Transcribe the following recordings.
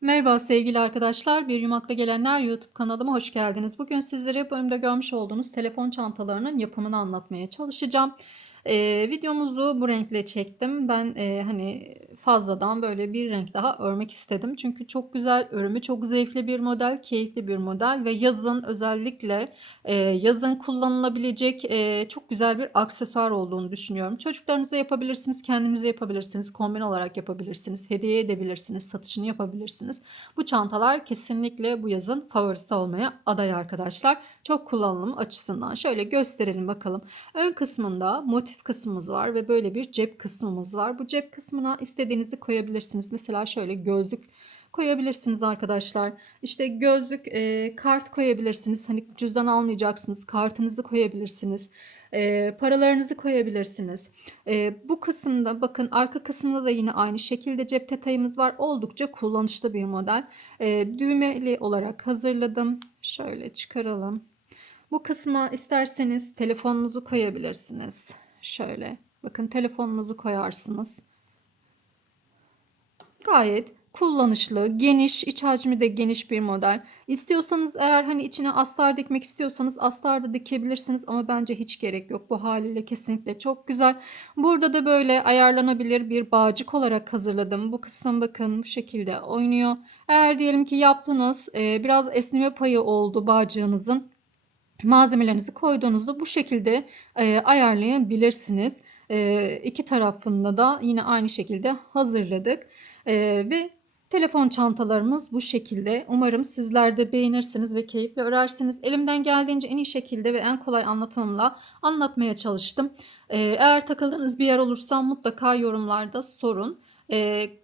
Merhaba sevgili arkadaşlar, Bir Yumakla Gelenler YouTube kanalıma hoş geldiniz. Bugün sizlere bu önümde görmüş olduğunuz telefon çantalarının yapımını anlatmaya çalışacağım. Videomuzu bu renkle çektim. Ben hani fazladan böyle bir renk daha örmek istedim. Çünkü çok güzel, örümü çok zevkli bir model, keyifli bir model ve yazın özellikle yazın kullanılabilecek çok güzel bir aksesuar olduğunu düşünüyorum. Çocuklarınıza yapabilirsiniz, kendinize yapabilirsiniz, kombin olarak yapabilirsiniz, hediye edebilirsiniz, satışını yapabilirsiniz. Bu çantalar kesinlikle bu yazın favorisi olmaya aday arkadaşlar. Çok kullanılım açısından şöyle gösterelim bakalım. Ön kısmında motif kısmımız var ve böyle bir cep kısmımız var. Bu cep kısmına istediğinizi koyabilirsiniz. Mesela şöyle gözlük koyabilirsiniz arkadaşlar. İşte gözlük, kart koyabilirsiniz. Hani cüzdan almayacaksınız. Kartınızı koyabilirsiniz. Paralarınızı koyabilirsiniz. Bu kısımda bakın arka kısmında da yine aynı şekilde cep detayımız var. Oldukça kullanışlı bir model. Düğmeli olarak hazırladım. Şöyle çıkaralım. Bu kısma isterseniz telefonunuzu koyabilirsiniz. Şöyle bakın telefonunuzu koyarsınız. Gayet kullanışlı, geniş, iç hacmi de geniş bir model. İstiyorsanız eğer hani içine astar dikmek istiyorsanız astar da dikebilirsiniz ama bence hiç gerek yok. Bu haliyle kesinlikle çok güzel. Burada da böyle ayarlanabilir bir bağcık olarak hazırladım. Bu kısım bakın bu şekilde oynuyor. Eğer diyelim ki yaptınız, biraz esneme payı oldu bağcığınızın. Malzemelerinizi koyduğunuzda bu şekilde ayarlayabilirsiniz. İki tarafında da yine aynı şekilde hazırladık. Ve telefon çantalarımız bu şekilde. Umarım sizler de beğenirsiniz ve keyifle örersiniz. Elimden geldiğince en iyi şekilde ve en kolay anlatımımla anlatmaya çalıştım. Eğer takıldığınız bir yer olursa mutlaka yorumlarda sorun.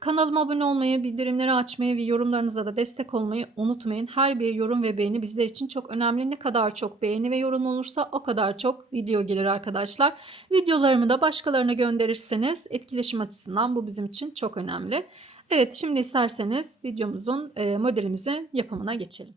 Kanalıma abone olmayı, bildirimleri açmayı ve yorumlarınıza da destek olmayı unutmayın. Her bir yorum ve beğeni bizler için çok önemli. Ne kadar çok beğeni ve yorum olursa o kadar çok video gelir arkadaşlar. Videolarımı da başkalarına gönderirseniz etkileşim açısından bu bizim için çok önemli. Evet, şimdi isterseniz videomuzun modelimizin yapımına geçelim.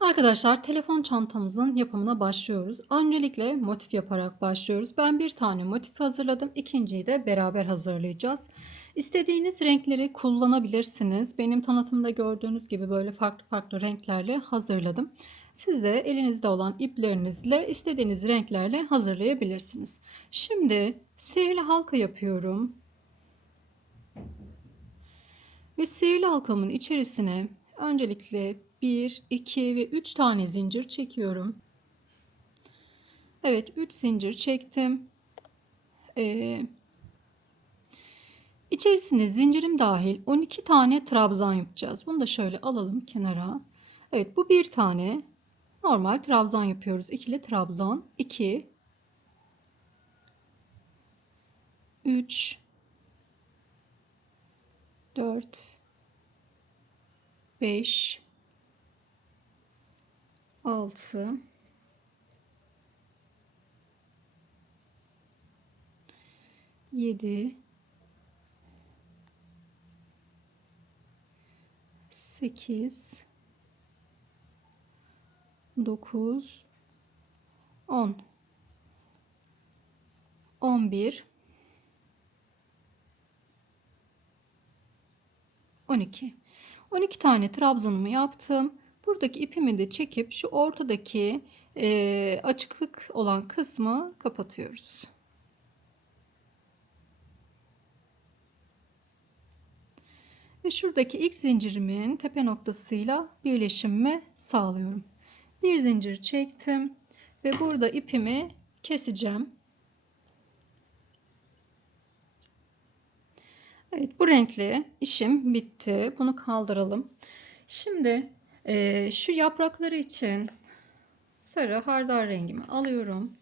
Arkadaşlar telefon çantamızın yapımına başlıyoruz. Öncelikle motif yaparak başlıyoruz. Ben bir tane motif hazırladım. İkinciyi de beraber hazırlayacağız. İstediğiniz renkleri kullanabilirsiniz. Benim tanıtımda gördüğünüz gibi böyle farklı farklı renklerle hazırladım. Siz de elinizde olan iplerinizle istediğiniz renklerle hazırlayabilirsiniz. Şimdi sihirli halka yapıyorum. Ve sihirli halkamın içerisine öncelikle 1, 2 ve 3 tane zincir çekiyorum. Evet, 3 zincir çektim. İçerisine zincirim dahil 12 tane trabzan yapacağız. Bunu da şöyle alalım kenara. Evet, bu bir tane normal trabzan yapıyoruz. İkili trabzan. 2, 3, 4, 5, 6, 7, 8, 9, 10, 11, 12. 12 tane trabzanımı yaptım. Buradaki ipimi de çekip şu ortadaki açıklık olan kısmı kapatıyoruz. Ve şuradaki ilk zincirimin tepe noktasıyla birleşimimi sağlıyorum. Bir zincir çektim ve burada ipimi keseceğim. Evet, bu renkle işim bitti. Bunu kaldıralım. Şimdi şu yaprakları için sarı hardal rengimi alıyorum.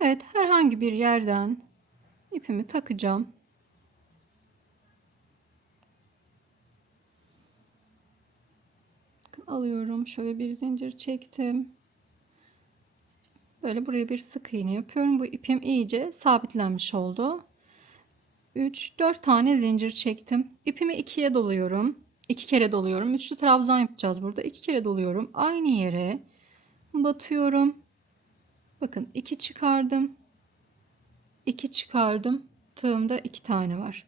Evet, herhangi bir yerden ipimi takacağım. Alıyorum. Şöyle bir zincir çektim. Böyle buraya bir sık iğne yapıyorum. Bu ipim iyice sabitlenmiş oldu. 3-4 tane zincir çektim. İpimi ikiye doluyorum. 2 kere doluyorum. Üçlü trabzan yapacağız burada. 2 kere doluyorum. Aynı yere batıyorum. Bakın 2 çıkardım. 2 çıkardım. Tığımda 2 tane var.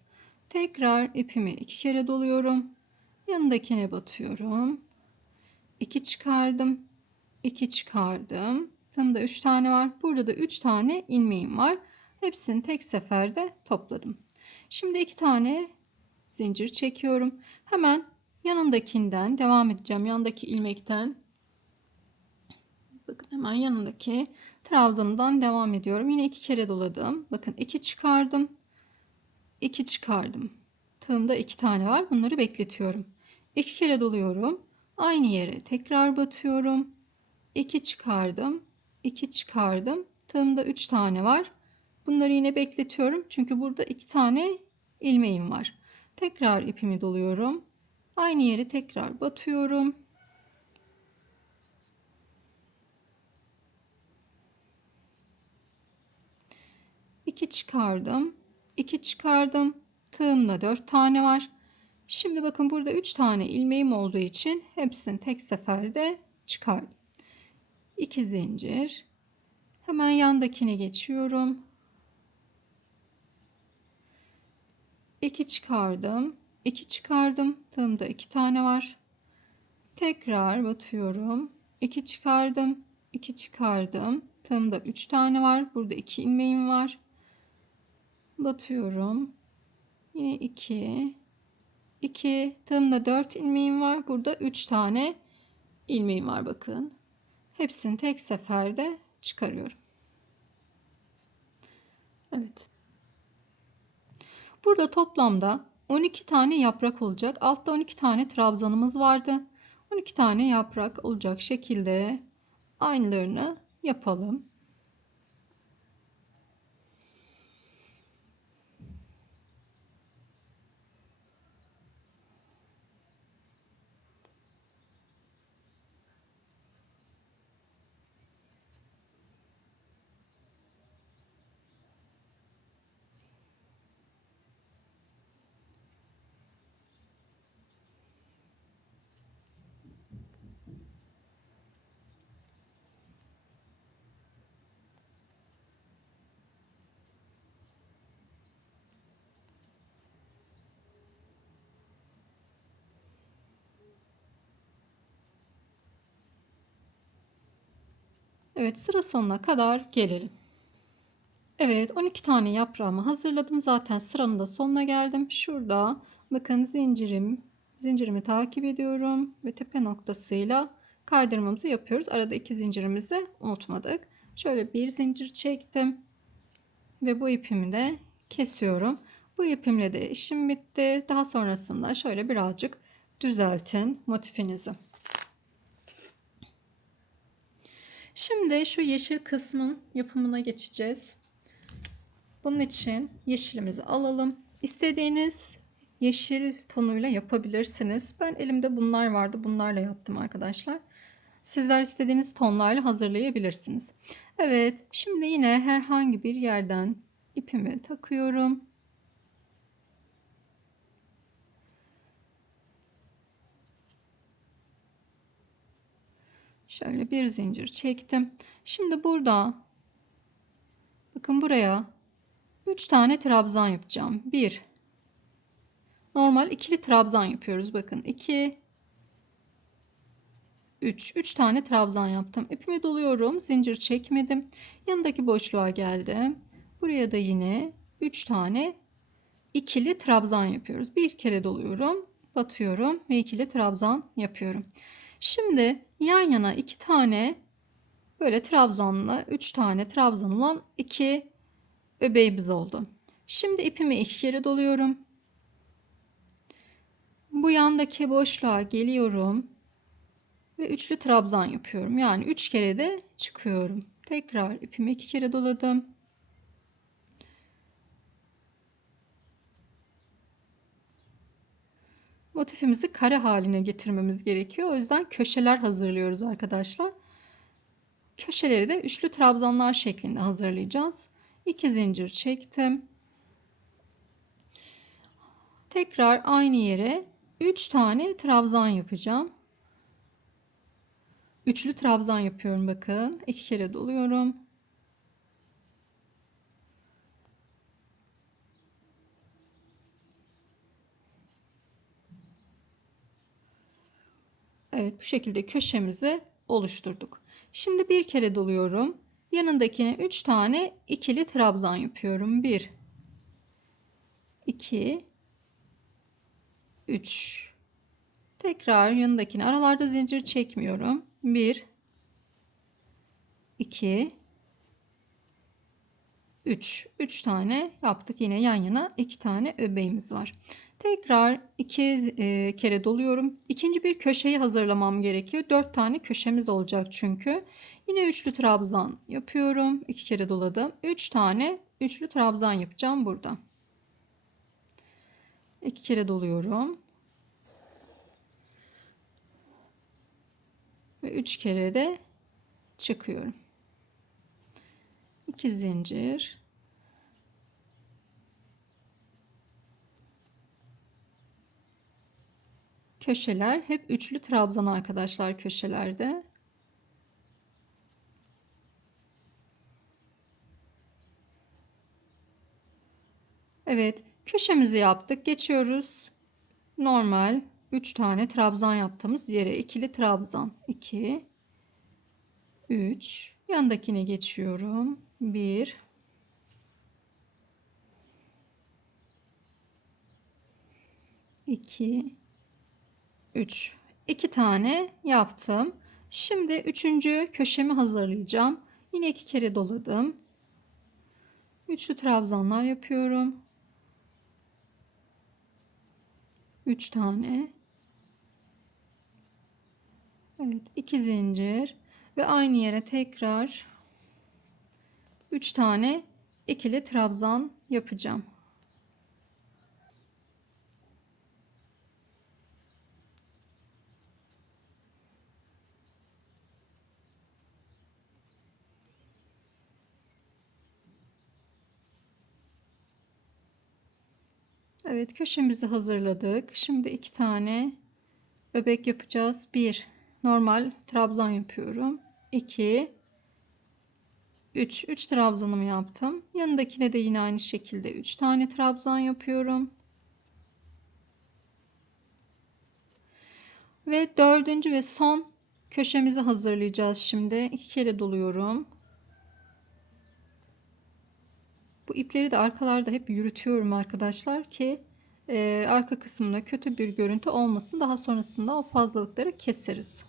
Tekrar ipimi 2 kere doluyorum. Yanındakine batıyorum. 2 çıkardım. 2 çıkardım. Tığımda 3 tane var. Burada da 3 tane ilmeğim var. Hepsini tek seferde topladım. Şimdi 2 tane zincir çekiyorum. Hemen yanındakinden devam edeceğim. Yanındaki ilmekten. Bakın hemen yanındaki trabzanından devam ediyorum. Yine 2 kere doladım. Bakın 2 çıkardım. 2 çıkardım. Tığımda 2 tane var. Bunları bekletiyorum. 2 kere doluyorum. Aynı yere tekrar batıyorum. 2 çıkardım. 2 çıkardım. Tığımda 3 tane var. Bunları yine bekletiyorum. Çünkü burada 2 tane ilmeğim var. Tekrar ipimi doluyorum. Aynı yere tekrar batıyorum. 2 çıkardım. 2 çıkardım. Tığımda 4 tane var. Şimdi bakın burada 3 tane ilmeğim olduğu için hepsini tek seferde çıkardım. 2 zincir. Hemen yandakine geçiyorum. 2 çıkardım. 2 çıkardım. Tığımda 2 tane var. Tekrar batıyorum. 2 çıkardım. 2 çıkardım. Tığımda 3 tane var. Burada 2 ilmeğim var. Batıyorum. Yine 2. 2. Tığımda 4 ilmeğim var. Burada 3 tane ilmeğim var bakın. Hepsini tek seferde çıkarıyorum. Evet. Burada toplamda 12 tane yaprak olacak. Altta 12 tane trabzanımız vardı. 12 tane yaprak olacak şekilde aynılarını yapalım. Evet, sıra sonuna kadar gelelim. Evet, 12 tane yaprağımı hazırladım. Zaten sıranın da sonuna geldim. Şurada bakın zincirimi takip ediyorum ve tepe noktasıyla kaydırmamızı yapıyoruz. Arada 2 zincirimizi unutmadık. Şöyle bir zincir çektim ve bu ipimi de kesiyorum. Bu ipimle de işim bitti. Daha sonrasında şöyle birazcık düzeltin motifinizi. Şimdi şu yeşil kısmın yapımına geçeceğiz. Bunun için yeşilimizi alalım. İstediğiniz yeşil tonuyla yapabilirsiniz. Ben elimde bunlar vardı. Bunlarla yaptım arkadaşlar. Sizler istediğiniz tonlarla hazırlayabilirsiniz. Evet, şimdi yine herhangi bir yerden ipimi takıyorum. Şöyle bir zincir çektim. Şimdi burada bakın buraya 3 tane trabzan yapacağım. 1, normal ikili trabzan yapıyoruz. Bakın 2, 3 tane trabzan yaptım. İpimi doluyorum. Zincir çekmedim. Yanındaki boşluğa geldim. Buraya da yine 3 tane ikili trabzan yapıyoruz. Bir kere doluyorum. Batıyorum ve ikili trabzan yapıyorum. Şimdi yan yana 2 tane böyle trabzanla 3 tane trabzan olan 2 öbeğimiz oldu. Şimdi ipimi 2 kere doluyorum. Bu yandaki boşluğa geliyorum. Ve üçlü trabzan yapıyorum. Yani 3 kere de çıkıyorum. Tekrar ipimi 2 kere doladım. Motifimizi kare haline getirmemiz gerekiyor. O yüzden köşeler hazırlıyoruz arkadaşlar. Köşeleri de üçlü trabzanlar şeklinde hazırlayacağız. 2 zincir çektim. Tekrar aynı yere 3 tane trabzan yapacağım. Üçlü trabzan yapıyorum bakın. 2 kere doluyorum. Evet, bu şekilde köşemizi oluşturduk. Şimdi bir kere doluyorum. Yanındakine 3 tane ikili trabzan yapıyorum. 1, 2, 3. Tekrar yanındakine aralarda zincir çekmiyorum. 1, 2, 3. 3 tane yaptık. Yine yan yana 2 tane öbeğimiz var. Tekrar 2 kere doluyorum. İkinci bir köşeyi hazırlamam gerekiyor. 4 tane köşemiz olacak çünkü. Yine üçlü trabzan yapıyorum. 2 kere doladım. 3 tane üçlü trabzan yapacağım burada. 2 kere doluyorum. Ve 3 kere de çıkıyorum. 2 zincir. Köşeler hep üçlü trabzan arkadaşlar, köşelerde. Evet, köşemizi yaptık. Geçiyoruz. Normal 3 tane trabzan yaptığımız yere ikili trabzan. 2, 3. Yandakine geçiyorum. 1, 2, 3. 2 tane yaptım. Şimdi üçüncü köşemi hazırlayacağım. Yine 2 kere doladım. Üçlü trabzanlar yapıyorum. 3 tane. Evet, 2 zincir ve aynı yere tekrar 3 tane ikili trabzan yapacağım. Evet, köşemizi hazırladık. Şimdi 2 tane öbek yapacağız. 1 normal trabzan yapıyorum. 2, 3. 3 trabzanımı yaptım. Yanındakine de yine aynı şekilde 3 tane trabzan yapıyorum. Ve dördüncü ve son köşemizi hazırlayacağız şimdi. 2 kere doluyorum. Bu ipleri de arkalarda hep yürütüyorum arkadaşlar ki arka kısmında kötü bir görüntü olmasın. Daha sonrasında o fazlalıkları keseriz.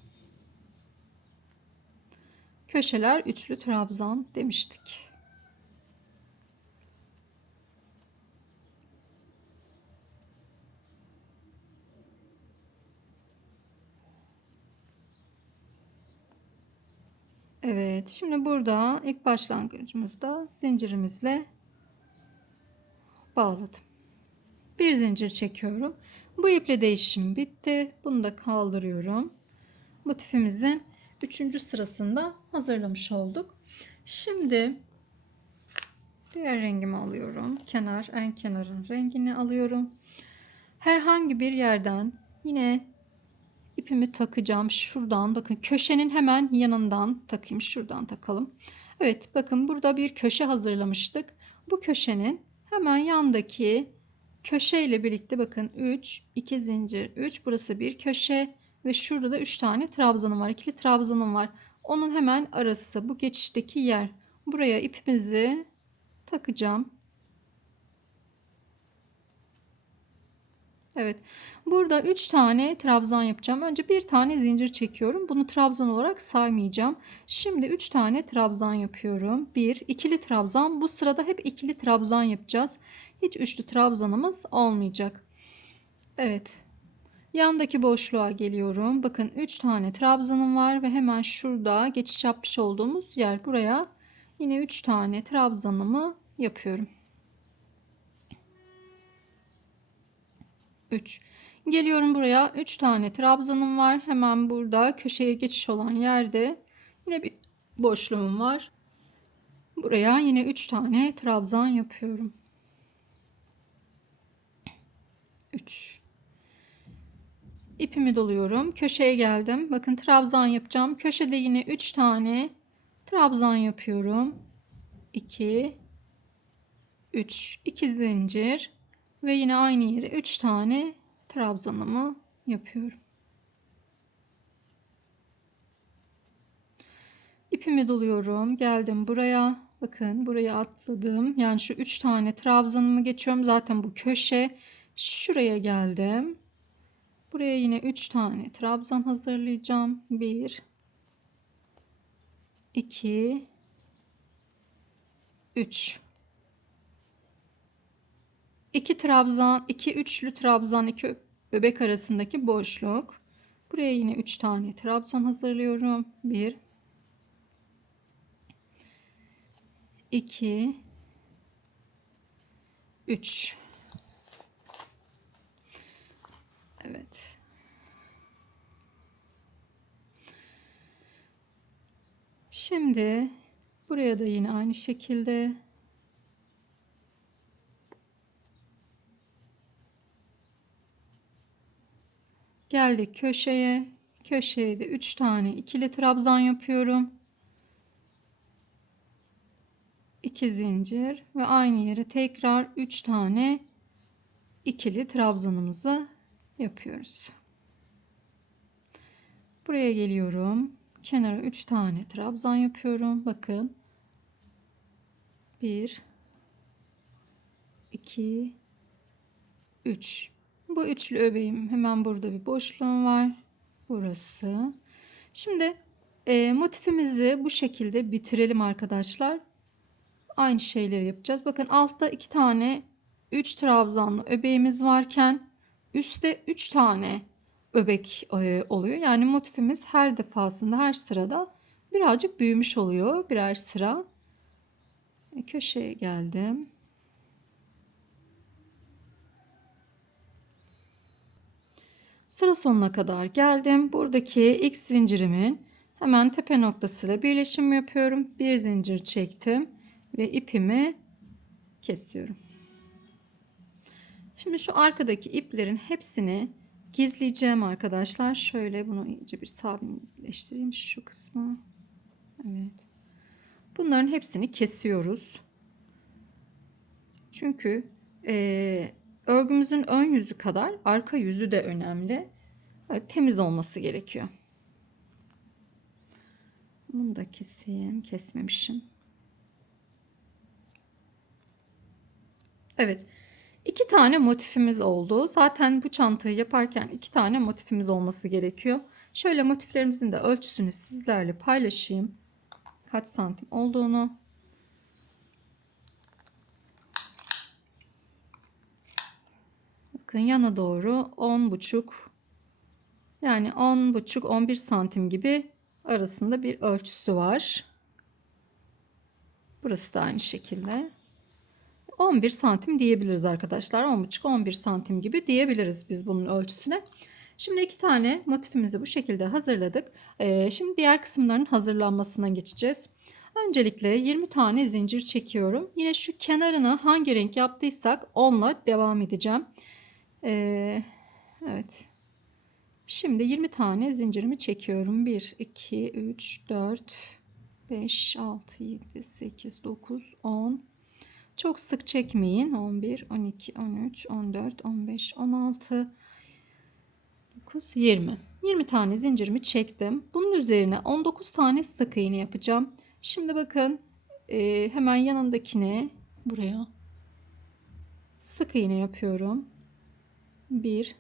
Köşeler üçlü trabzan demiştik. Evet, şimdi burada ilk başlangıcımızda zincirimizle bağladım. Bir zincir çekiyorum. Bu iple değişim bitti. Bunu da kaldırıyorum. Motifimizin 3. sırasında hazırlamış olduk. Şimdi diğer rengimi alıyorum. En kenarın rengini alıyorum. Herhangi bir yerden yine ipimi takacağım. Şuradan bakın, köşenin hemen yanından takayım. Şuradan takalım. Evet, bakın burada bir köşe hazırlamıştık. Bu köşenin hemen yandaki köşe ile birlikte bakın 3, 2 zincir, 3, burası bir köşe ve şurada da 3 tane trabzanım var. İkili trabzanım var. Onun hemen arası, bu geçişteki yer. Buraya ipimizi takacağım. Evet. Burada 3 tane trabzan yapacağım. Önce bir tane zincir çekiyorum. Bunu trabzan olarak saymayacağım. Şimdi 3 tane trabzan yapıyorum. Bir, ikili trabzan. Bu sırada hep ikili trabzan yapacağız. Hiç üçlü trabzanımız olmayacak. Evet. Yandaki boşluğa geliyorum. Bakın 3 tane trabzanım var ve hemen şurada geçiş yapmış olduğumuz yer. Buraya yine 3 tane trabzanımı yapıyorum. 3. Geliyorum buraya. 3 tane trabzanım var. Hemen burada köşeye geçiş olan yerde yine bir boşluğum var. Buraya yine 3 tane trabzan yapıyorum. 3. İpimi doluyorum. Köşeye geldim. Bakın trabzan yapacağım. Köşede yine 3 tane trabzan yapıyorum. 2, 3, 2 zincir ve yine aynı yere 3 tane trabzanımı yapıyorum. İpimi doluyorum. Geldim buraya. Bakın buraya atladım. Yani şu 3 tane trabzanımı geçiyorum. Zaten bu köşe. Şuraya geldim. Buraya yine 3 tane trabzan hazırlayacağım. 1 2 3. 2 trabzan, 2 üçlü trabzan, 2 bebek arasındaki boşluk. Buraya yine 3 tane trabzan hazırlıyorum. 1 2 3. Evet. Şimdi buraya da yine aynı şekilde geldik köşeye. Köşeye de 3 tane ikili trabzan yapıyorum. 2 zincir ve aynı yere tekrar 3 tane ikili trabzanımızı yapıyoruz. Buraya geliyorum. Kenara 3 tane trabzan yapıyorum. Bakın. 1 2 3. Bu üçlü öbeğim hemen burada bir boşluğum var. Burası. Şimdi motifimizi bu şekilde bitirelim arkadaşlar. Aynı şeyleri yapacağız. Bakın altta 2 tane 3 trabzanlı öbeğimiz varken üstte 3 tane öbek oluyor. Yani motifimiz her defasında, her sırada birazcık büyümüş oluyor. Birer sıra. Köşeye geldim. Sıra sonuna kadar geldim. Buradaki ilk zincirimin hemen tepe noktasıyla birleşim yapıyorum. Bir zincir çektim ve ipimi kesiyorum. Şimdi şu arkadaki iplerin hepsini gizleyeceğim arkadaşlar. Şöyle bunu iyice bir sabitleştireyim şu kısmı. Evet. Bunların hepsini kesiyoruz. Çünkü örgümüzün ön yüzü kadar arka yüzü de önemli. Böyle temiz olması gerekiyor. Bunu da keseyim. Kesmemişim. Evet. 2 tane motifimiz oldu. Zaten bu çantayı yaparken 2 tane motifimiz olması gerekiyor. Şöyle motiflerimizin de ölçüsünü sizlerle paylaşayım. Kaç santim olduğunu. Bakın yana doğru 10,5 yani 10,5-11 santim gibi arasında bir ölçüsü var. Burası da aynı şekilde. 11 santim diyebiliriz arkadaşlar. 10,5-11 santim gibi diyebiliriz biz bunun ölçüsüne. Şimdi 2 tane motifimizi bu şekilde hazırladık. Şimdi diğer kısımların hazırlanmasına geçeceğiz. Öncelikle 20 tane zincir çekiyorum. Yine şu kenarını hangi renk yaptıysak onunla devam edeceğim. Evet. Şimdi 20 tane zincirimi çekiyorum. 1, 2, 3, 4, 5, 6, 7, 8, 9, 10. Çok sık çekmeyin. 11, 12, 13, 14, 15, 16, 19, 20. 20 tane zincirimi çektim. Bunun üzerine 19 tane sık iğne yapacağım. Şimdi bakın hemen yanındakine buraya sık iğne yapıyorum. 1,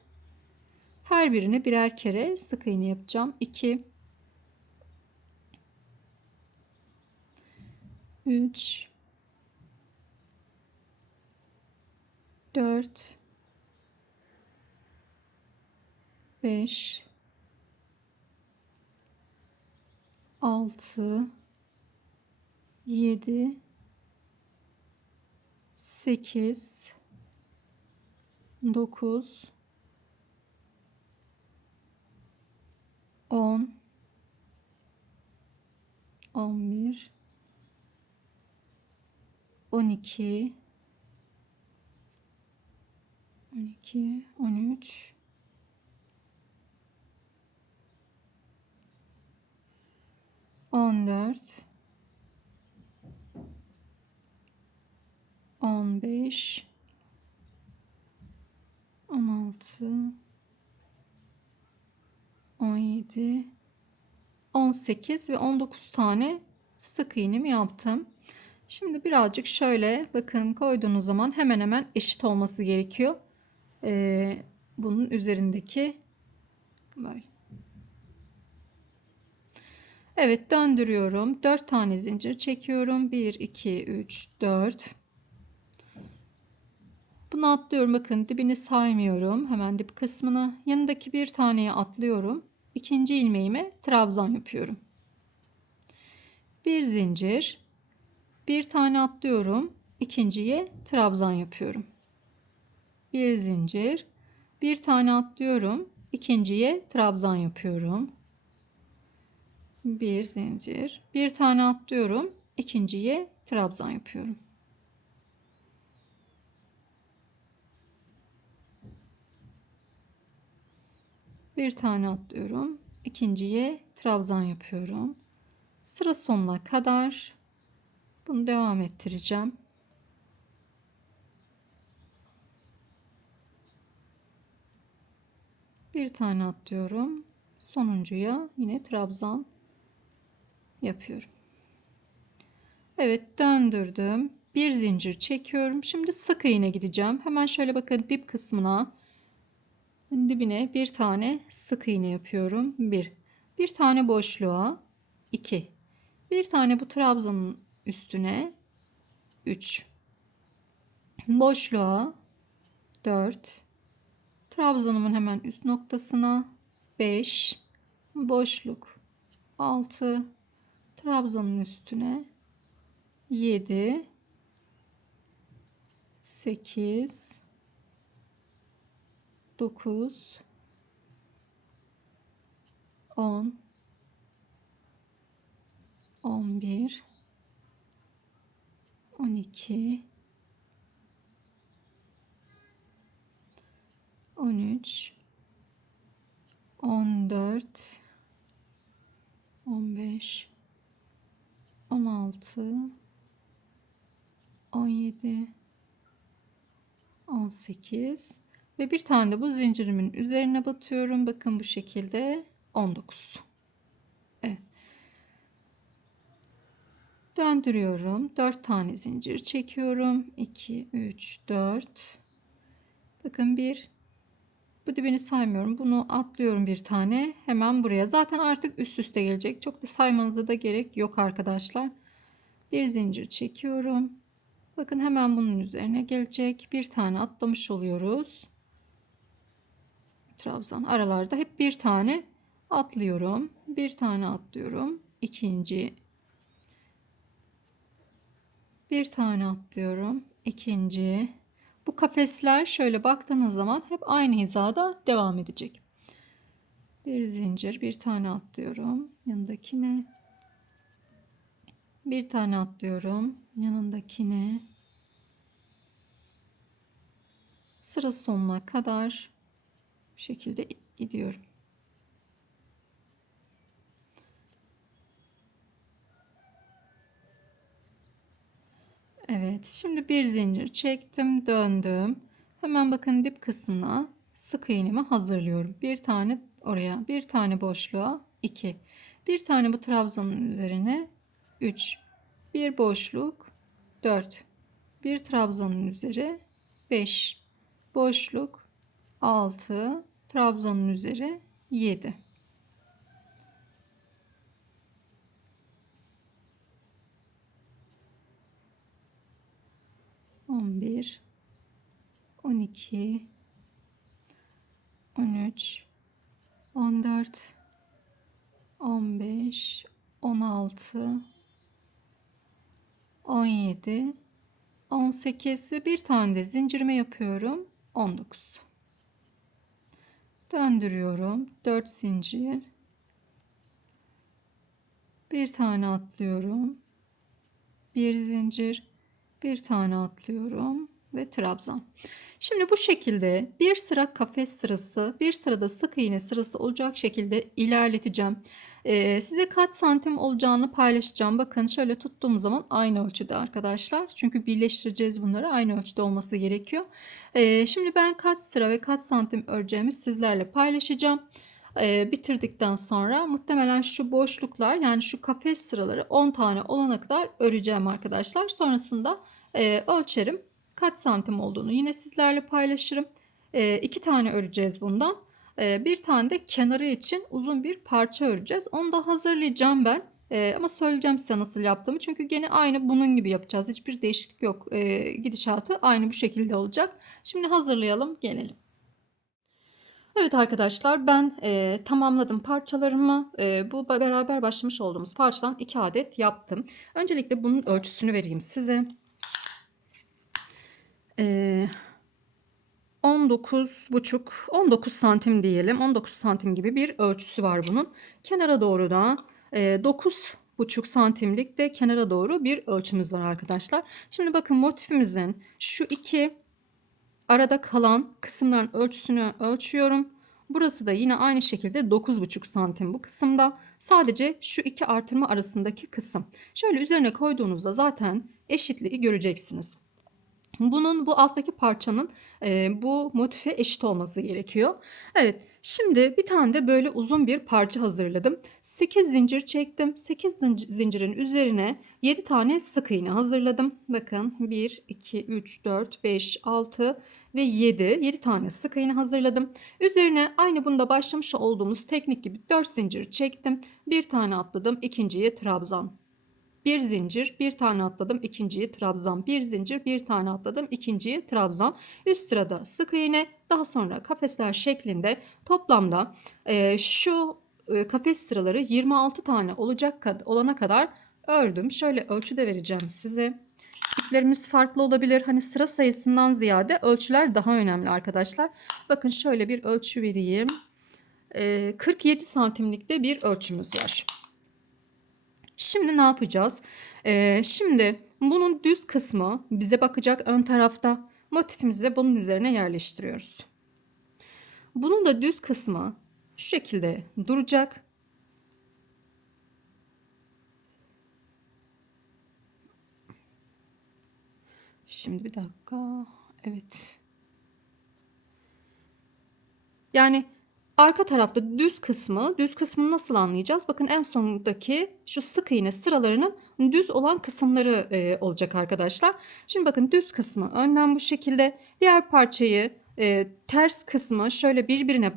her birine birer kere sık iğne yapacağım. 2, 3, 4, 5, 6, 7, 8, 9, 10, 11, 12, 12, 13, 14, 15, 16, 17, 18 ve 19 tane sık iğnemi yaptım. Şimdi birazcık şöyle bakın koyduğunuz zaman hemen hemen eşit olması gerekiyor. Bunun üzerindeki böyle. Evet, döndürüyorum. 4 tane zincir çekiyorum. 1, 2, 3, 4. Bunu atlıyorum. Bakın dibini saymıyorum. Hemen dip kısmına. Yanındaki bir taneye atlıyorum. İkinci ilmeğime trabzan yapıyorum. Bir zincir. Bir tane atlıyorum. İkinciye trabzan yapıyorum. Bir zincir. Bir tane atlıyorum. İkinciye trabzan yapıyorum. Bir zincir. Bir tane atlıyorum. İkinciye trabzan yapıyorum. Bir tane atlıyorum. İkinciye trabzan yapıyorum. Sıra sonuna kadar bunu devam ettireceğim. Bir tane atlıyorum. Sonuncuya yine trabzan yapıyorum. Evet, döndürdüm. Bir zincir çekiyorum. Şimdi sık iğne gideceğim. Hemen şöyle bakın dip kısmına, dibine bir tane sık iğne yapıyorum. Bir tane boşluğa 2. Bir tane bu trabzanın üstüne 3. Boşluğa 4. Trabzanımın hemen üst noktasına 5. Boşluk 6. Trabzanın üstüne 7, 8, 9, 10, 11, 12, 13, 14, 15, 16, 17, 18 ve bir tane de bu zincirimin üzerine batıyorum. Bakın bu şekilde 19. Evet. Döndürüyorum. 4 tane zincir çekiyorum. 2, 3, 4. Bakın bu dibini saymıyorum. Bunu atlıyorum bir tane. Hemen buraya. Zaten artık üst üste gelecek. Çok da saymanıza da gerek yok arkadaşlar. Bir zincir çekiyorum. Bakın hemen bunun üzerine gelecek. Bir tane atlamış oluyoruz. Trabzan aralarda hep bir tane atlıyorum. Bir tane atlıyorum. İkinci. Bir tane atlıyorum. İkinci. Bu kafesler şöyle baktığınız zaman hep aynı hizada devam edecek. Bir zincir, bir tane atlıyorum. Yanındakine. Bir tane atlıyorum. Yanındakine. Sıra sonuna kadar bu şekilde gidiyorum. Evet, şimdi bir zincir çektim, döndüm. Hemen bakın dip kısmına sık iğnemi hazırlıyorum. Bir tane oraya, bir tane boşluğa 2. Bir tane bu trabzanın üzerine 3. Bir boşluk 4. Bir trabzanın üzeri 5. Boşluk 6. Trabzanın üzeri 7. 11, 12, 13, 14, 15, 16, 17, 18 ve bir tane de zincirime yapıyorum. 19. Döndürüyorum. 4 zincir. Bir tane atlıyorum. Bir zincir. Bir tane atlıyorum ve trabzan. Şimdi bu şekilde bir sıra kafes sırası, bir sırada sık iğne sırası olacak şekilde ilerleteceğim. Size kaç santim olacağını paylaşacağım. Bakın şöyle tuttuğum zaman aynı ölçüde arkadaşlar. Çünkü birleştireceğiz bunları. Aynı ölçüde olması gerekiyor. Şimdi ben kaç sıra ve kaç santim öreceğimi sizlerle paylaşacağım. Bitirdikten sonra muhtemelen şu boşluklar, yani şu kafes sıraları 10 tane olana kadar öreceğim arkadaşlar. Sonrasında ölçerim. Kaç santim olduğunu yine sizlerle paylaşırım. 2 tane öreceğiz bundan. Bir tane de kenarı için uzun bir parça öreceğiz. Onu da hazırlayacağım ben. Ama söyleyeceğim size nasıl yaptığımı. Çünkü gene aynı bunun gibi yapacağız. Hiçbir değişiklik yok. Gidişatı aynı bu şekilde olacak. Şimdi hazırlayalım, gelelim. Evet arkadaşlar, ben tamamladım parçalarımı. Bu beraber başlamış olduğumuz parçadan 2 adet yaptım. Öncelikle bunun ölçüsünü vereyim size. 19,5 19 santim diyelim. 19 santim gibi bir ölçüsü var bunun. Kenara doğru da 9,5 santimlik de kenara doğru bir ölçümüz var arkadaşlar. Şimdi bakın, motifimizin şu iki arada kalan kısımların ölçüsünü ölçüyorum. Burası da yine aynı şekilde 9,5 santim bu kısımda. Sadece şu iki artırma arasındaki kısım. Şöyle üzerine koyduğunuzda zaten eşitliği göreceksiniz. Bunun, bu alttaki parçanın bu motife eşit olması gerekiyor. Evet, şimdi bir tane de böyle uzun bir parça hazırladım. 8 zincir çektim. 8 zincirin üzerine 7 tane sık iğne hazırladım. Bakın, 1, 2, 3, 4, 5, 6 ve 7. 7 tane sık iğne hazırladım. Üzerine aynı bunda başlamış olduğumuz teknik gibi 4 zincir çektim. Bir tane atladım. İkinciye trabzan. Bir zincir, bir tane atladım, ikinciyi trabzan, bir zincir, bir tane atladım, ikinciyi trabzan. Üst sırada sık iğne, daha sonra kafesler şeklinde toplamda şu kafes sıraları 26 tane olana kadar ördüm. Şöyle ölçü de vereceğim size. İplerimiz farklı olabilir. Hani sıra sayısından ziyade ölçüler daha önemli arkadaşlar. Bakın, şöyle bir ölçü vereyim. 47 santimlikte bir ölçümüz var. Şimdi ne yapacağız? Şimdi bunun düz kısmı bize bakacak ön tarafta. Motifimizi bunun üzerine yerleştiriyoruz. Bunun da düz kısmı şu şekilde duracak. Şimdi bir dakika. Evet. Yani arka tarafta düz kısmı, düz kısmını nasıl anlayacağız? Bakın, en sondaki şu sık iğne sıralarının düz olan kısımları olacak arkadaşlar. Şimdi bakın, düz kısmı önden bu şekilde, diğer parçayı ters kısmı şöyle birbirine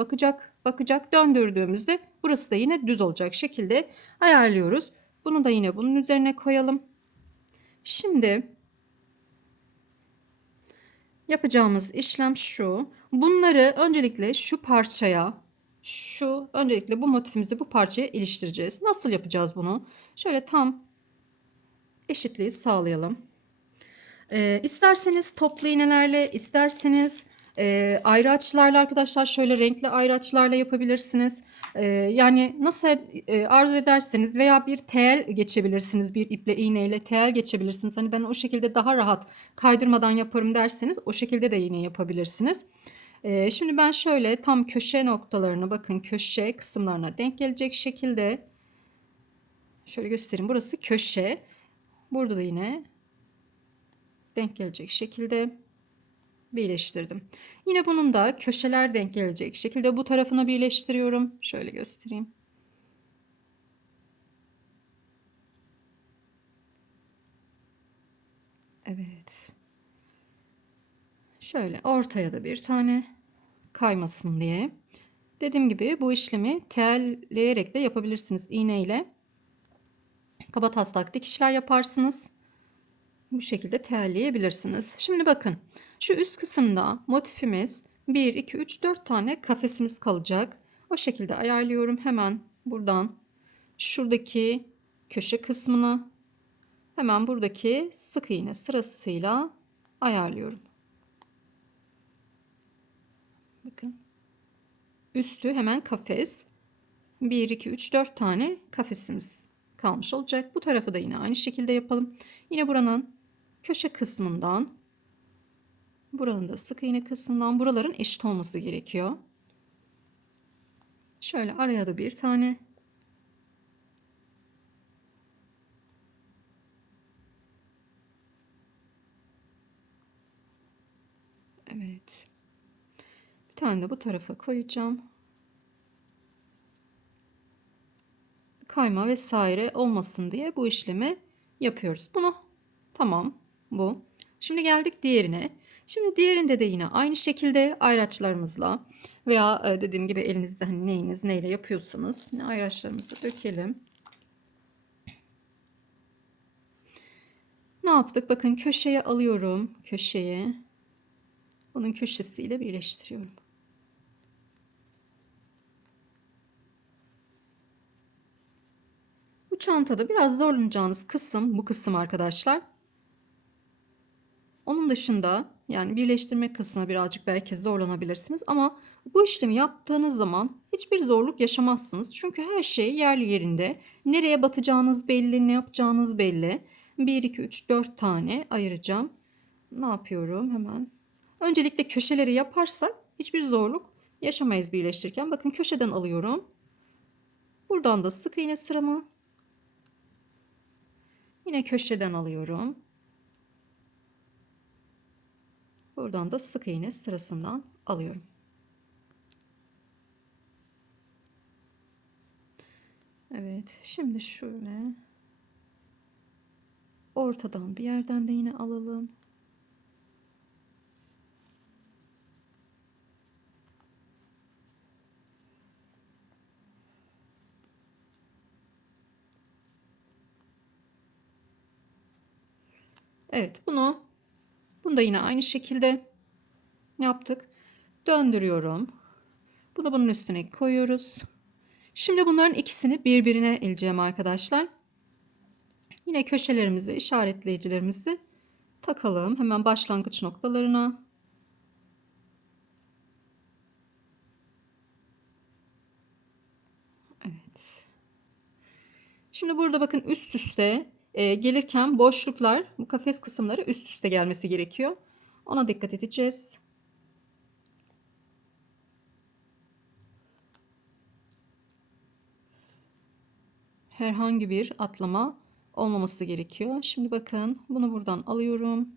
bakacak döndürdüğümüzde burası da yine düz olacak şekilde ayarlıyoruz. Bunu da yine bunun üzerine koyalım. Şimdi yapacağımız işlem şu. Bunları öncelikle şu parçaya, öncelikle bu motifimizi bu parçaya iliştireceğiz. Nasıl yapacağız bunu? Şöyle tam eşitliği sağlayalım. İsterseniz toplu iğnelerle, isterseniz ayrı açılarla arkadaşlar, şöyle renkli ayrı açılarla yapabilirsiniz. Yani nasıl arzu ederseniz, veya bir tel geçebilirsiniz, bir iple iğneyle tel geçebilirsiniz. Hani ben o şekilde daha rahat kaydırmadan yaparım derseniz o şekilde de yine yapabilirsiniz. Şimdi ben şöyle tam köşe noktalarını, bakın, köşe kısımlarına denk gelecek şekilde şöyle göstereyim. Burası köşe. Burada da yine denk gelecek şekilde birleştirdim. Yine bunun da köşeler denk gelecek şekilde bu tarafına birleştiriyorum. Şöyle göstereyim. Evet. Şöyle ortaya da bir tane kaymasın diye. Dediğim gibi bu işlemi telleyerek de yapabilirsiniz. İğne ile kabataslak dikişler yaparsınız. Bu şekilde telleyebilirsiniz. Şimdi bakın, şu üst kısımda motifimiz 1, 2, 3, 4 tane kafesimiz kalacak. O şekilde ayarlıyorum. Hemen buradan şuradaki köşe kısmını hemen buradaki sık iğne sırasıyla ayarlıyorum. Bakın, üstü hemen kafes. 1, 2, 3, 4 tane kafesimiz kalmış olacak. Bu tarafı da yine aynı şekilde yapalım. Yine buranın köşe kısmından, buranın da sık iğne kısmından, buraların eşit olması gerekiyor. Şöyle araya da bir tane. Evet. Bir tane de bu tarafa koyacağım. kayma vesaire olmasın diye bu işlemi yapıyoruz. Bunu tamam, bu. Şimdi geldik diğerine. Şimdi diğerinde de yine aynı şekilde ayraçlarımızla veya dediğim gibi elinizde hani neyiniz neyle yapıyorsanız yine ayraçlarımızı dökelim. Ne yaptık? Bakın köşeye alıyorum. Köşeye. Bunun köşesiyle birleştiriyorum. Bu çantada biraz zorlanacağınız kısım bu kısım arkadaşlar. Onun dışında yani birleştirme kısmına birazcık belki zorlanabilirsiniz ama bu işlemi yaptığınız zaman hiçbir zorluk yaşamazsınız. Çünkü her şey yerli yerinde. Nereye batacağınız belli, ne yapacağınız belli. 1, 2, 3, 4 tane ayıracağım. Ne yapıyorum hemen? Öncelikle köşeleri yaparsak hiçbir zorluk yaşamayız birleştirirken. Bakın köşeden alıyorum. Buradan da sık iğne sıramı. Yine köşeden alıyorum. Buradan da sık iğne sırasından alıyorum. Evet, şimdi şöyle ortadan bir yerden de yine alalım. Evet, bunu da yine aynı şekilde yaptık. Döndürüyorum. Bunu bunun üstüne koyuyoruz. Şimdi bunların ikisini birbirine eleceğim arkadaşlar. Yine köşelerimizde işaretleyicilerimizi takalım. Hemen başlangıç noktalarına. Evet. Şimdi burada bakın üst üste gelirken boşluklar, bu kafes kısımları üst üste gelmesi gerekiyor. Ona dikkat edeceğiz. Herhangi bir atlama olmaması gerekiyor. Şimdi bakın bunu buradan alıyorum.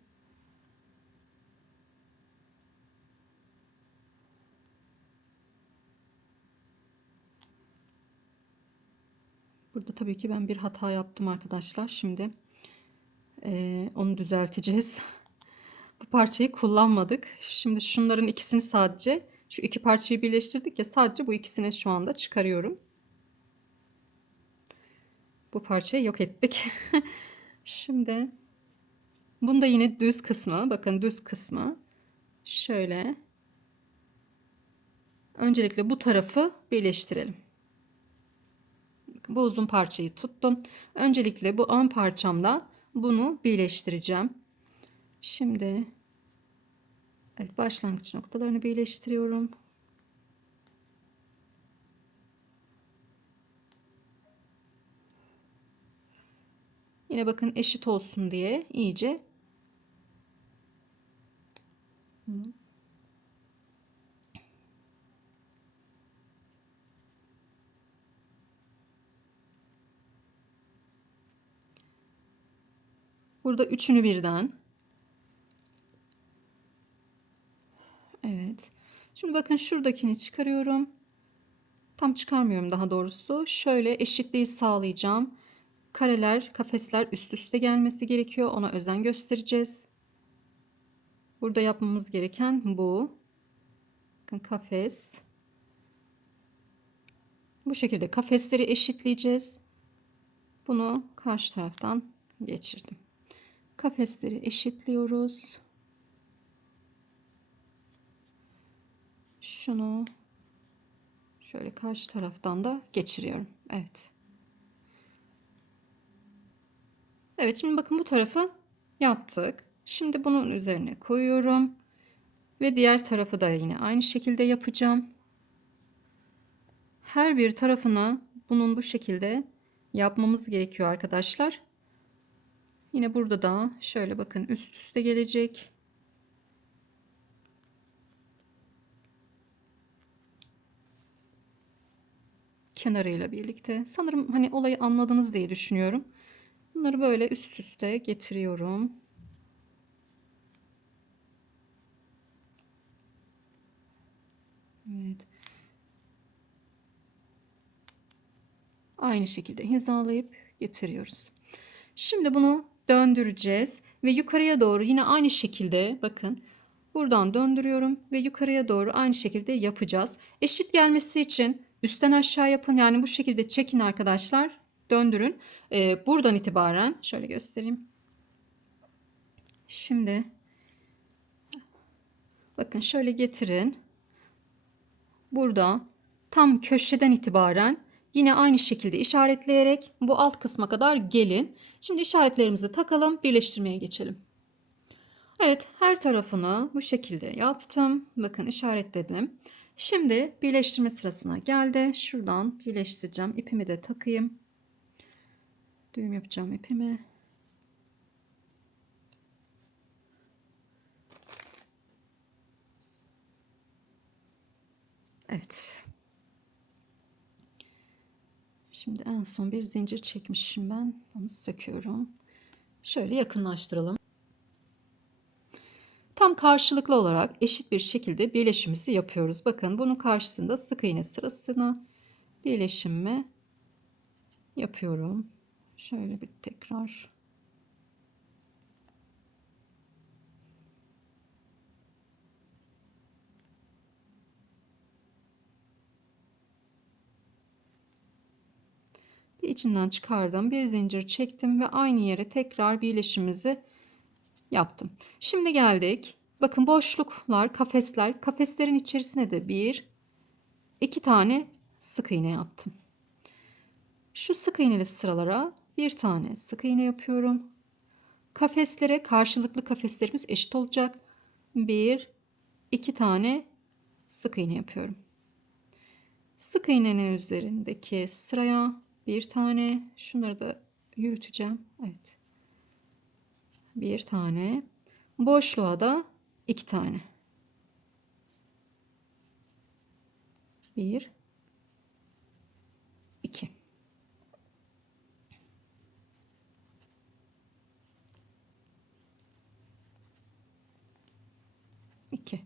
Burada tabii ki ben bir hata yaptım arkadaşlar. Şimdi onu düzelteceğiz. Bu parçayı kullanmadık. Şimdi şunların ikisini sadece şu iki parçayı birleştirdik ya sadece bu ikisini şu anda çıkarıyorum. Bu parçayı yok ettik. Şimdi bunda yine düz kısmı, bakın düz kısmı şöyle öncelikle bu tarafı birleştirelim. Bu uzun parçayı tuttum. Öncelikle bu ön parçamda bunu birleştireceğim. Şimdi evet, başlangıç noktalarını birleştiriyorum. Yine bakın eşit olsun diye iyice burada üçünü birden. Evet. Şimdi bakın şuradakini çıkarıyorum. Tam çıkarmıyorum daha doğrusu. Şöyle eşitliği sağlayacağım. Kareler, kafesler üst üste gelmesi gerekiyor. Ona özen göstereceğiz. Burada yapmamız gereken bu. Bakın kafes. Bu şekilde kafesleri eşitleyeceğiz. Bunu karşı taraftan geçirdim. Kafesleri eşitliyoruz. Şunu şöyle karşı taraftan da geçiriyorum. Evet. Evet, şimdi bakın bu tarafı yaptık. Şimdi bunun üzerine koyuyorum. Ve diğer tarafı da yine aynı şekilde yapacağım. Her bir tarafına bunun bu şekilde yapmamız gerekiyor arkadaşlar. Yine burada da şöyle bakın üst üste gelecek. Kenarıyla birlikte. Sanırım hani olayı anladınız diye düşünüyorum. Bunları böyle üst üste getiriyorum. Evet. Aynı şekilde hizalayıp getiriyoruz. Şimdi bunu döndüreceğiz ve yukarıya doğru yine aynı şekilde bakın buradan döndürüyorum ve yukarıya doğru aynı şekilde yapacağız. Eşit gelmesi için üstten aşağı yapın, yani bu şekilde çekin arkadaşlar, döndürün. Buradan itibaren şöyle göstereyim. Şimdi bakın şöyle getirin. Burada tam köşeden itibaren yine aynı şekilde işaretleyerek bu alt kısma kadar gelin. Şimdi işaretlerimizi takalım, birleştirmeye geçelim. Evet, her tarafını bu şekilde yaptım. Bakın işaretledim. Şimdi birleştirme sırasına geldi. Şuradan birleştireceğim. İpimi de takayım. Düğüm yapacağım ipimi. Evet. Şimdi en son bir zincir çekmişim ben. Onu söküyorum. Şöyle yakınlaştıralım. Tam karşılıklı olarak eşit bir şekilde birleşimimizi yapıyoruz. Bakın bunun karşısında sık iğne sırasına birleşimimi yapıyorum. Şöyle bir tekrar. Bir içinden çıkardım. Bir zincir çektim ve aynı yere tekrar birleşimimizi yaptım. Şimdi geldik. Bakın boşluklar, kafesler. Kafeslerin içerisine de bir, iki tane sık iğne yaptım. Şu sık iğneli sıralara bir tane sık iğne yapıyorum. Kafeslere karşılıklı kafeslerimiz eşit olacak. Bir, iki tane sık iğne yapıyorum. Sık iğnenin üzerindeki sıraya bir tane, şunları da yürüteceğim. Evet. Bir tane. Boşluğa da iki tane. Bir, iki. İki.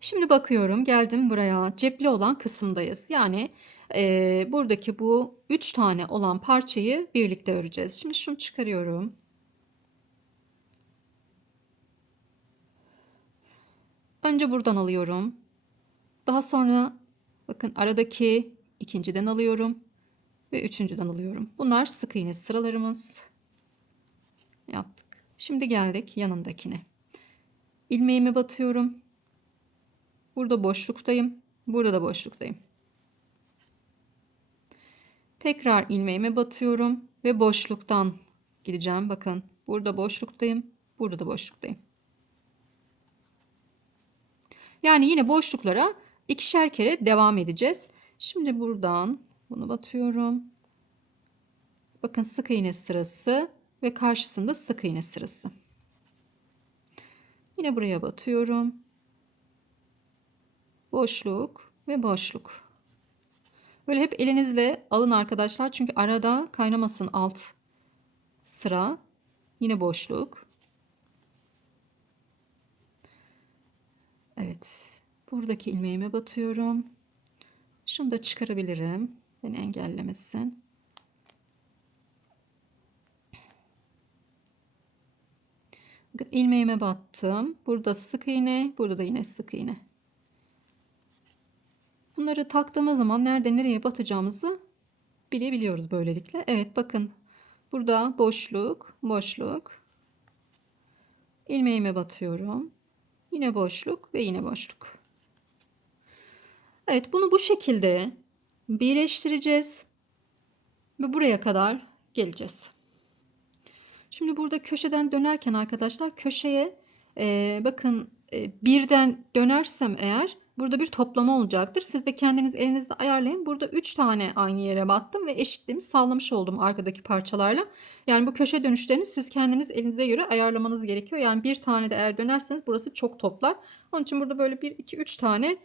Şimdi bakıyorum, geldim buraya, cepli olan kısımdayız. Yani buradaki bu 3 tane olan parçayı birlikte öreceğiz. Şimdi şunu çıkarıyorum. Önce buradan alıyorum. Daha sonra bakın aradaki ikinciden alıyorum ve üçüncüden alıyorum. Bunlar sık iğne sıralarımız. Yaptık. Şimdi geldik yanındakine. İlmeğimi batıyorum. Burada boşluktayım. Burada da boşluktayım. Tekrar ilmeğime batıyorum ve boşluktan gideceğim. Bakın burada boşluktayım. Burada da boşluktayım. Yani yine boşluklara ikişer kere devam edeceğiz. Şimdi buradan bunu batıyorum. Bakın sık iğne sırası ve karşısında sık iğne sırası. Yine buraya batıyorum. Boşluk ve boşluk. Böyle hep elinizle alın arkadaşlar. Çünkü arada kaynamasın alt sıra. Yine boşluk. Evet. Buradaki ilmeğime batıyorum. Şunu da çıkarabilirim. Beni engellemesin. Bakın ilmeğime battım. Burada sık iğne. Burada da yine sık iğne. Bunları taktığımız zaman nerede nereye batacağımızı bilebiliyoruz böylelikle. Evet bakın. Burada boşluk, boşluk. İlmeğime batıyorum. Yine boşluk ve yine boşluk. Evet, bunu bu şekilde birleştireceğiz ve buraya kadar geleceğiz. Şimdi burada köşeden dönerken arkadaşlar köşeye bakın birden dönersem eğer burada bir toplama olacaktır. Siz de kendiniz elinizde ayarlayın. Burada 3 tane aynı yere battım ve eşitliğimi sağlamış oldum arkadaki parçalarla. Yani bu köşe dönüşlerini siz kendiniz elinize göre ayarlamanız gerekiyor. Yani bir tane de eğer dönerseniz burası çok toplar. Onun için burada böyle 1, 2, 3 tane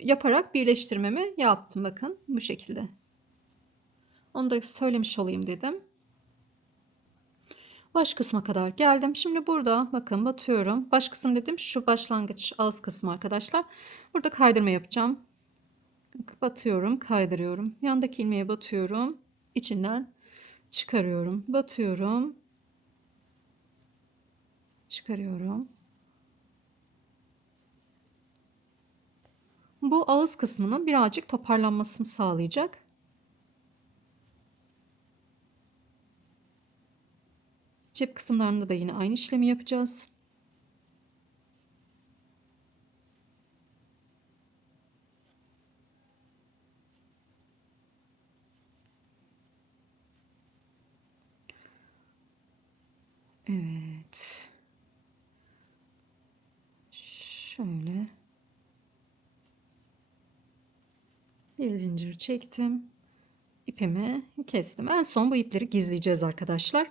yaparak birleştirmemi yaptım. Bakın bu şekilde. Onu da söylemiş olayım dedim. Baş kısma kadar geldim. Şimdi burada bakın batıyorum. Baş kısım dedim şu başlangıç ağız kısmı arkadaşlar. Burada kaydırma yapacağım. Batıyorum, kaydırıyorum. Yandaki ilmeğe batıyorum. İçinden çıkarıyorum. Batıyorum, çıkarıyorum. Bu ağız kısmının birazcık toparlanmasını sağlayacak. Cep kısımlarında da yine aynı işlemi yapacağız. Evet. Şöyle bir zincir çektim. İpimi kestim. En son bu ipleri gizleyeceğiz arkadaşlar.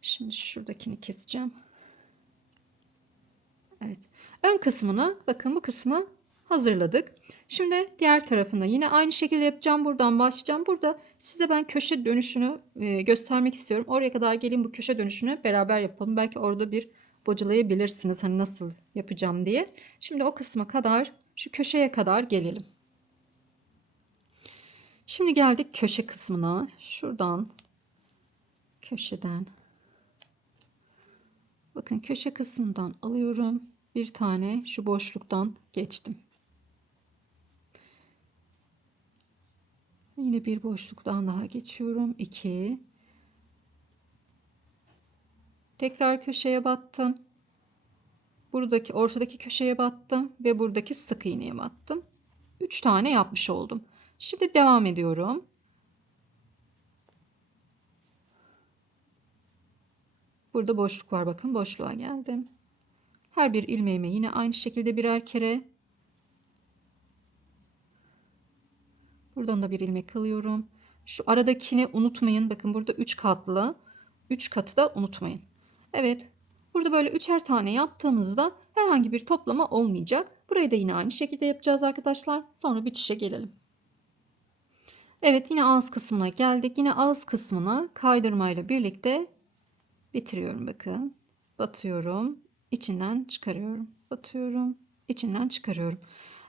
Şimdi şuradakini keseceğim. Evet. Ön kısmını, bakın bu kısmı hazırladık. Şimdi diğer tarafını yine aynı şekilde yapacağım. Buradan başlayacağım. Burada size ben köşe dönüşünü göstermek istiyorum. Oraya kadar gelin, bu köşe dönüşünü beraber yapalım. Belki orada bir bocalayabilirsiniz. Hani nasıl yapacağım diye. Şimdi o kısma kadar, şu köşeye kadar gelelim. Şimdi geldik köşe kısmına. Şuradan, köşeden. Bakın köşe kısmından alıyorum. Bir tane şu boşluktan geçtim. Yine bir boşluktan daha geçiyorum. 2. Tekrar köşeye battım. Buradaki ortadaki köşeye battım ve buradaki sık iğneye battım. 3 tane yapmış oldum. Şimdi devam ediyorum. Burada boşluk var, bakın boşluğa geldim. Her bir ilmeğime yine aynı şekilde birer kere. Buradan da bir ilmek alıyorum. Şu aradakini unutmayın. Bakın burada 3 katlı. 3 katı da unutmayın. Evet. Burada böyle üçer tane yaptığımızda herhangi bir toplama olmayacak. Burayı da yine aynı şekilde yapacağız arkadaşlar. Sonra bitişe gelelim. Evet, yine ağız kısmına geldik. Yine ağız kısmını kaydırmayla birlikte bitiriyorum. Bakın. Batıyorum. İçinden çıkarıyorum. Batıyorum. İçinden çıkarıyorum.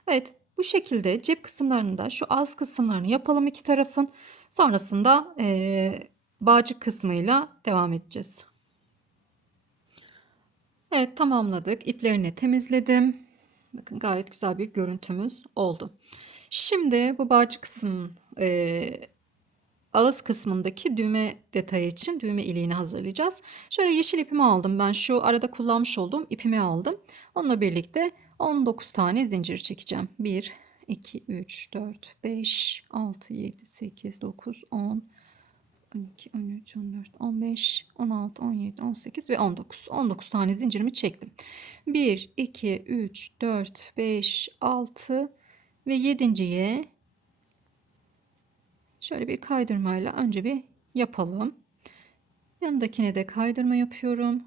Evet. Bu şekilde cep kısımlarını da şu ağız kısımlarını yapalım iki tarafın. Sonrasında bağcık kısmıyla devam edeceğiz. Evet, tamamladık. İplerini temizledim. Bakın gayet güzel bir görüntümüz oldu. Şimdi bu bağcık kısmın ağız kısmındaki düğme detayı için düğme iliğini hazırlayacağız. Şöyle yeşil ipimi aldım. Ben şu arada kullanmış olduğum ipimi aldım. Onunla birlikte 19 tane zincir çekeceğim. 1, 2, 3, 4, 5, 6, 7, 8, 9, 10, 12, 13, 14, 15, 16, 17, 18 ve 19. 19 tane zincirimi çektim. 1, 2, 3, 4, 5, 6 ve 7.'ye şöyle bir kaydırmayla önce bir yapalım. Yanındakine de kaydırma yapıyorum.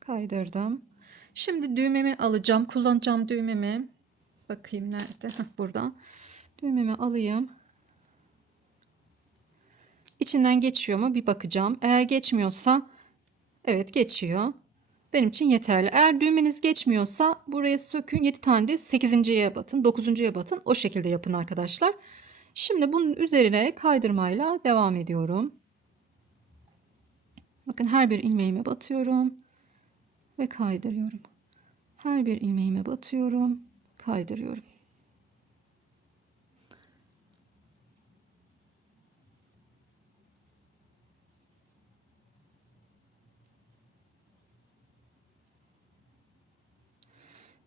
Kaydırdım. Şimdi düğmemi alacağım. Kullanacağım düğmemi. Bakayım nerede? Burada. Düğmemi alayım. İçinden geçiyor mu bir bakacağım. Eğer geçmiyorsa, evet geçiyor. Benim için yeterli. Eğer düğmeniz geçmiyorsa buraya sökün, 7 tane de 8.'ye batın, 9.'ya batın. O şekilde yapın arkadaşlar. Şimdi bunun üzerine kaydırmayla devam ediyorum. Bakın her bir ilmeğime batıyorum ve kaydırıyorum. Her bir ilmeğime batıyorum, kaydırıyorum.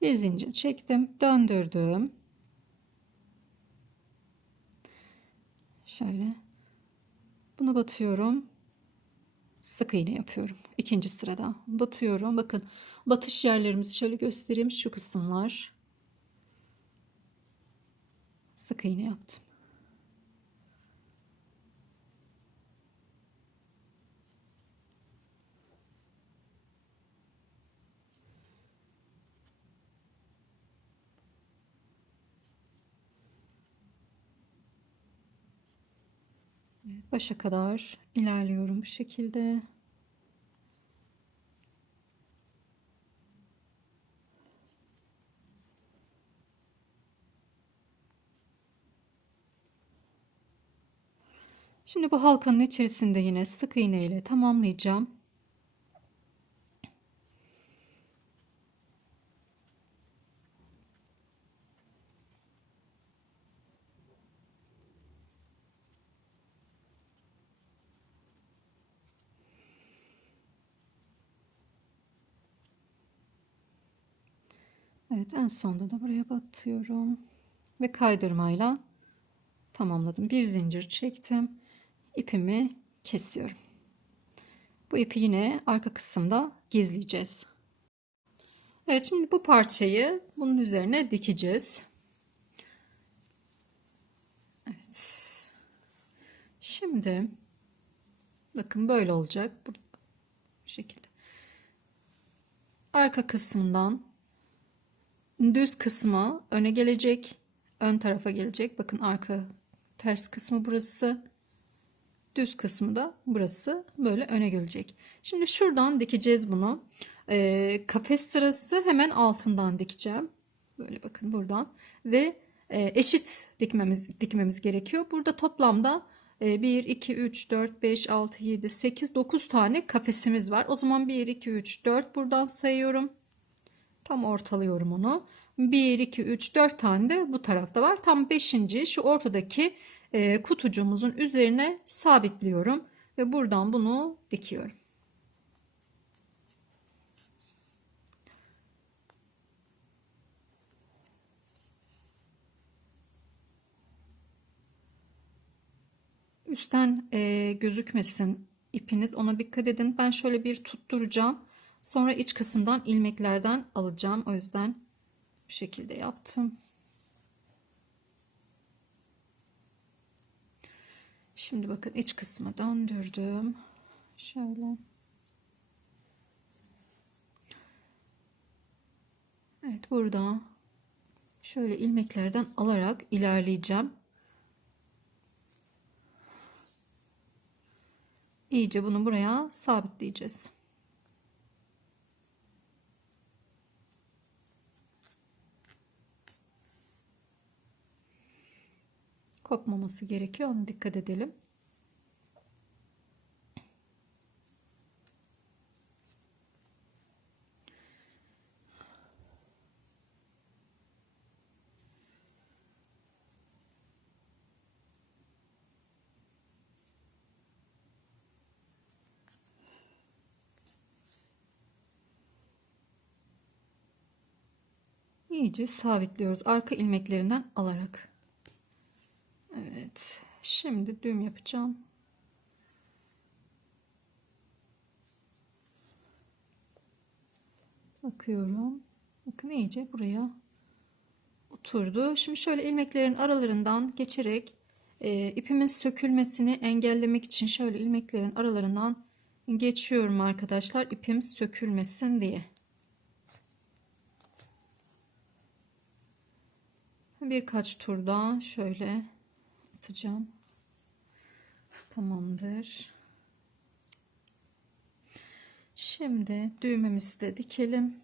Bir zincir çektim, döndürdüm. Şöyle bunu batıyorum. Sık iğne yapıyorum. İkinci sırada batıyorum. Bakın batış yerlerimizi şöyle göstereyim. Şu kısımlar. Sık iğne yaptım. Başa kadar ilerliyorum bu şekilde. Şimdi bu halkanın içerisinde yine sık iğne ile tamamlayacağım. Evet, en sonda da buraya batıyorum ve kaydırmayla tamamladım. Bir zincir çektim. İpimi kesiyorum. Bu ipi yine arka kısımda gizleyeceğiz. Evet, şimdi bu parçayı bunun üzerine dikeceğiz. Evet. Şimdi bakın böyle olacak. Bu şekilde. Arka kısmından düz kısmı öne gelecek. Ön tarafa gelecek. Bakın arka ters kısmı burası. Düz kısmı da burası böyle öne gelecek. Şimdi şuradan dikeceğiz bunu. Kafes sırası hemen altından dikeceğim. Böyle bakın buradan ve eşit dikmemiz gerekiyor. Burada toplamda 1, 2, 3, 4, 5, 6, 7, 8, 9 tane kafesimiz var. O zaman 1, 2, 3, 4 buradan sayıyorum. Tam ortalıyorum onu. 1, 2, 3, 4 tane de bu tarafta var. Tam 5. şu ortadaki kutucuğumuzun üzerine sabitliyorum. Ve buradan bunu dikiyorum. Üstten gözükmesin ipiniz. Ona dikkat edin. Ben şöyle bir tutturacağım. Sonra iç kısımdan ilmeklerden alacağım. O yüzden bu şekilde yaptım. Şimdi bakın iç kısmı döndürdüm. Şöyle. Evet, burada şöyle ilmeklerden alarak ilerleyeceğim. İyice bunu buraya sabitleyeceğiz. Kopmaması gerekiyor. Ona dikkat edelim. İyice sabitliyoruz arka ilmeklerinden alarak. Evet. Şimdi düğüm yapacağım. Bakıyorum. Bakın iyice buraya oturdu. Şimdi şöyle ilmeklerin aralarından geçerek ipimin sökülmesini engellemek için şöyle ilmeklerin aralarından geçiyorum arkadaşlar. İpim sökülmesin diye. Birkaç tur daha şöyle atacağım. Tamamdır. Şimdi düğmemizi de dikelim.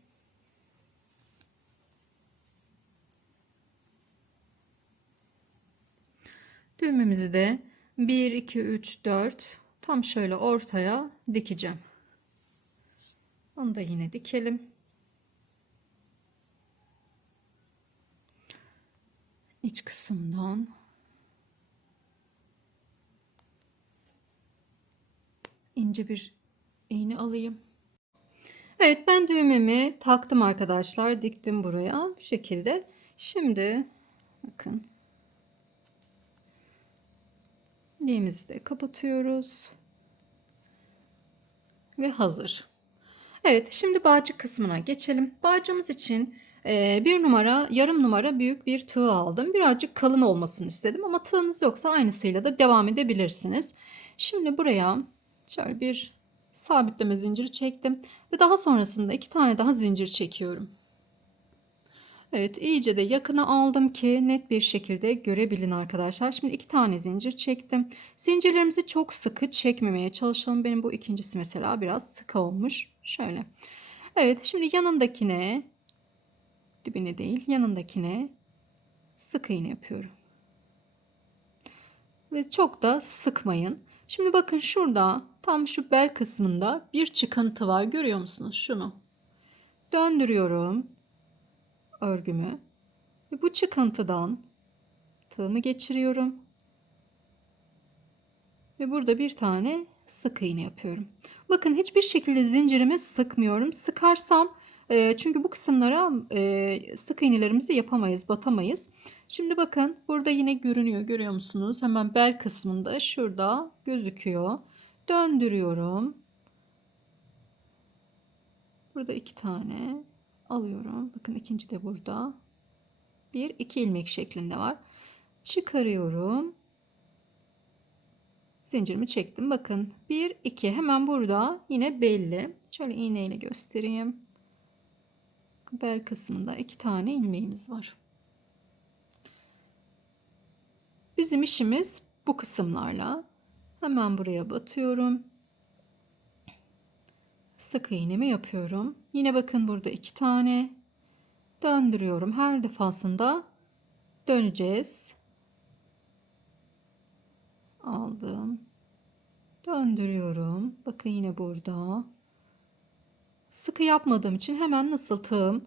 Düğmemizi de 1, 2, 3, 4 tam şöyle ortaya dikeceğim. Onu da yine dikelim. İç kısımdan ince bir iğne alayım. Evet, ben düğmemi taktım arkadaşlar. Diktim buraya bu şekilde. Şimdi bakın ilmeğimizi de kapatıyoruz. Ve hazır. Evet, şimdi bağcık kısmına geçelim. Bağcığımız için bir numara, yarım numara büyük bir tığ aldım. Birazcık kalın olmasını istedim ama tığınız yoksa aynısıyla da devam edebilirsiniz. Şimdi buraya şöyle bir sabitleme zinciri çektim ve daha sonrasında 2 tane daha zincir çekiyorum. Evet, iyice de yakına aldım ki net bir şekilde görebilin arkadaşlar. Şimdi 2 tane zincir çektim. Zincirlerimizi çok sıkı çekmemeye çalışalım. Benim bu ikincisi mesela biraz sıkı olmuş. Şöyle. Evet, şimdi yanındakine, dibine değil yanındakine sık iğne yapıyorum. ve çok da sıkmayın. Şimdi bakın şurada tam şu bel kısmında bir çıkıntı var. Görüyor musunuz şunu? Döndürüyorum örgümü ve bu çıkıntıdan tığımı geçiriyorum ve burada bir tane sık iğne yapıyorum. Bakın hiçbir şekilde zincirimi sıkmıyorum. Sıkarsam çünkü bu kısımlara sık iğnelerimizi yapamayız, batamayız. Şimdi bakın burada yine görünüyor, görüyor musunuz? Hemen bel kısmında şurada gözüküyor. Döndürüyorum. Burada 2 tane alıyorum. Bakın ikinci de burada. 1 2 ilmek şeklinde var. Çıkarıyorum. Zincirimi çektim. Bakın 1 2 hemen burada yine belli. Şöyle iğneyle göstereyim. Bel kısmında 2 tane ilmeğimiz var. Bizim işimiz bu kısımlarla. Hemen buraya batıyorum. Sık iğnemi yapıyorum. Yine bakın burada 2 tane döndürüyorum. Her defasında döneceğiz. Aldım. Döndürüyorum. Bakın yine burada. Sıkı yapmadığım için hemen nasıl tığım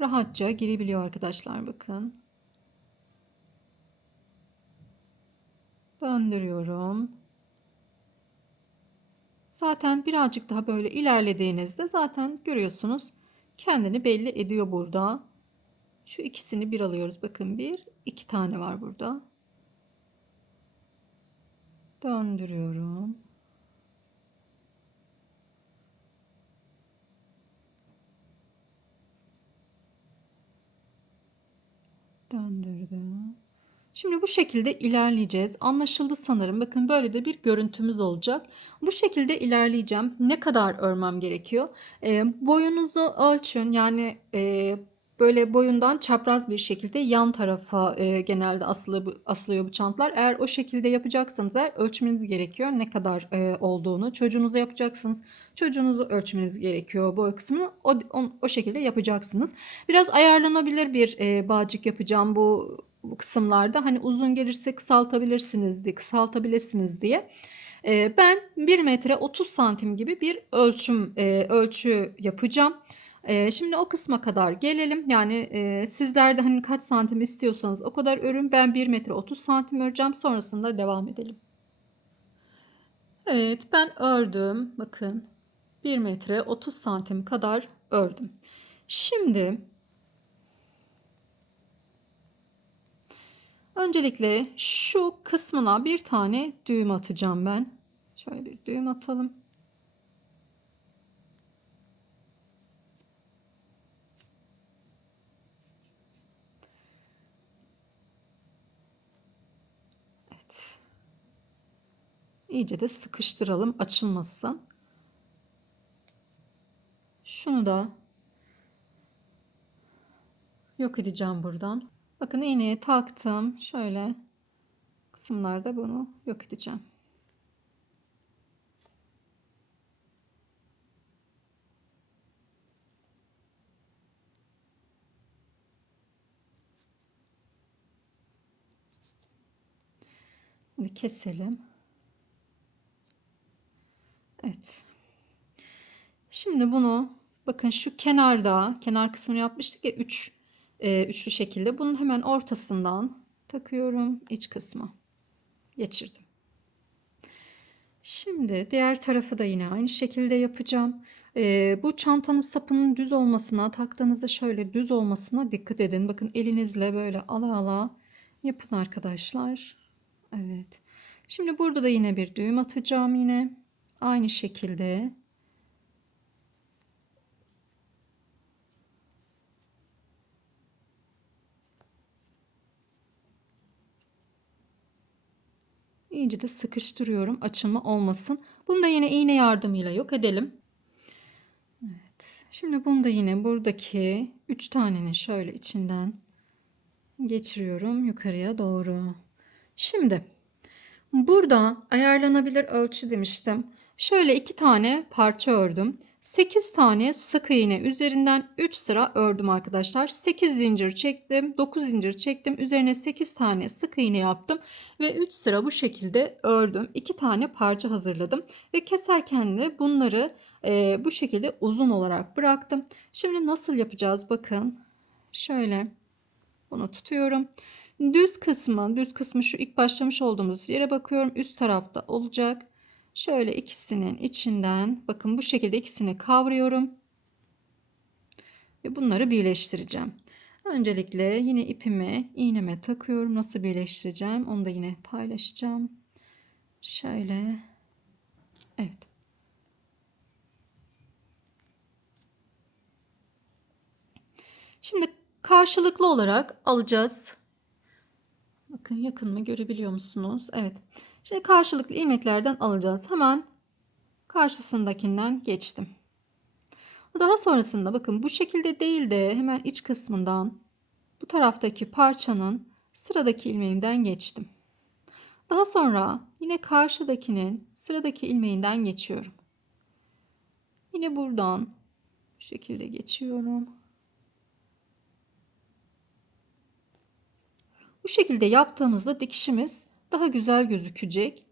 rahatça girebiliyor arkadaşlar, bakın. Döndürüyorum. Zaten birazcık daha böyle ilerlediğinizde zaten görüyorsunuz kendini belli ediyor burada. Şu ikisini bir alıyoruz. Bakın 1 2 tane var burada. Döndürüyorum. Döndürdüm. Şimdi bu şekilde ilerleyeceğiz. Anlaşıldı sanırım. Bakın böyle de bir görüntümüz olacak. Bu şekilde ilerleyeceğim. Ne kadar örmem gerekiyor? Boyunuzu ölçün. Yani böyle boyundan çapraz bir şekilde yan tarafa genelde asılıyor bu çantalar. Eğer o şekilde yapacaksanız ölçmeniz gerekiyor. Ne kadar olduğunu. Çocuğunuza yapacaksınız. Çocuğunuzu ölçmeniz gerekiyor. Boy kısmını o şekilde yapacaksınız. Biraz ayarlanabilir bir bağcık yapacağım bu kısımlarda. Hani uzun gelirse kısaltabilirsiniz diye. Ben 1 metre 30 santim gibi bir ölçü yapacağım. Şimdi o kısma kadar gelelim. Yani sizler de hani kaç santim istiyorsanız o kadar örün. Ben 1 metre 30 santim öreceğim. Sonrasında devam edelim. Evet, ben ördüm. Bakın 1 metre 30 santim kadar ördüm. Şimdi öncelikle şu kısmına bir tane düğüm atacağım ben. Şöyle bir düğüm atalım. Evet. İyice de sıkıştıralım açılmasın. Şunu da yok edeceğim buradan. Bakın iğneye taktım. Şöyle kısımlarda bunu yok edeceğim. Şimdi keselim. Evet. Şimdi bunu bakın şu kenar kısmını yapmıştık ya üçlü şekilde. Bunun hemen ortasından takıyorum iç kısma. Geçirdim. Şimdi diğer tarafı da yine aynı şekilde yapacağım. Bu çantanın sapının düz olmasına, taktığınızda şöyle düz olmasına dikkat edin. Bakın elinizle böyle ala ala yapın arkadaşlar. Evet. Şimdi burada da yine bir düğüm atacağım yine. Aynı şekilde. İyice de sıkıştırıyorum. Açılma olmasın. Bunu da yine iğne yardımıyla yok edelim. Evet. Şimdi bunu da yine buradaki 3 tanenin şöyle içinden geçiriyorum yukarıya doğru. Şimdi burada ayarlanabilir ölçü demiştim. Şöyle 2 tane parça ördüm. 8 tane sık iğne üzerinden 3 sıra ördüm arkadaşlar. 8 zincir çektim, 9 zincir çektim. Üzerine 8 tane sık iğne yaptım ve 3 sıra bu şekilde ördüm. 2 tane parça hazırladım ve keserken de bunları bu şekilde uzun olarak bıraktım. Şimdi nasıl yapacağız bakın. Şöyle bunu tutuyorum. Düz kısmı şu ilk başlamış olduğumuz yere bakıyorum. Üst tarafta olacak. Şöyle ikisinin içinden bakın bu şekilde ikisini kavruyorum. Ve bunları birleştireceğim. Öncelikle yine ipimi iğneme takıyorum. Nasıl birleştireceğim onu da yine paylaşacağım. Şöyle. Evet. Şimdi karşılıklı olarak alacağız. Bakın yakın mı görebiliyor musunuz? Evet. Şimdi karşılıklı ilmeklerden alacağız. Hemen karşısındakinden geçtim. Daha sonrasında bakın bu şekilde değil de hemen iç kısmından bu taraftaki parçanın sıradaki ilmeğinden geçtim. Daha sonra yine karşıdakinin sıradaki ilmeğinden geçiyorum. Yine buradan bu şekilde geçiyorum. Bu şekilde yaptığımızda dikişimiz daha güzel gözükecek.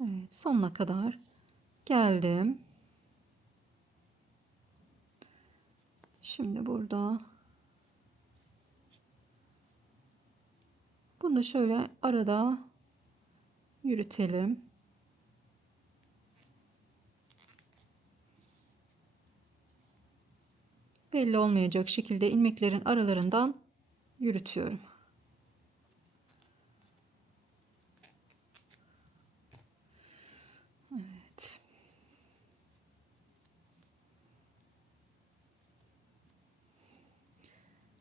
Evet, sonuna kadar geldim. Şimdi burada bunu da şöyle arada yürütelim. Belli olmayacak şekilde ilmeklerin aralarından yürütüyorum. Evet.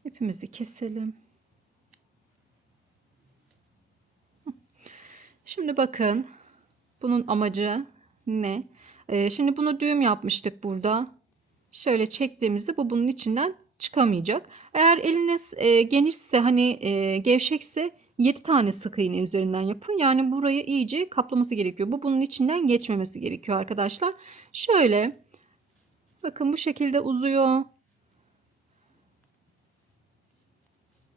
İpimizi keselim. Şimdi bakın bunun amacı ne? Şimdi bunu düğüm yapmıştık burada. Şöyle çektiğimizde bu bunun içinden çıkamayacak. Eğer eliniz genişse hani gevşekse 7 tane sık iğne üzerinden yapın. Yani burayı iyice kaplaması gerekiyor. Bu bunun içinden geçmemesi gerekiyor arkadaşlar. Şöyle bakın bu şekilde uzuyor.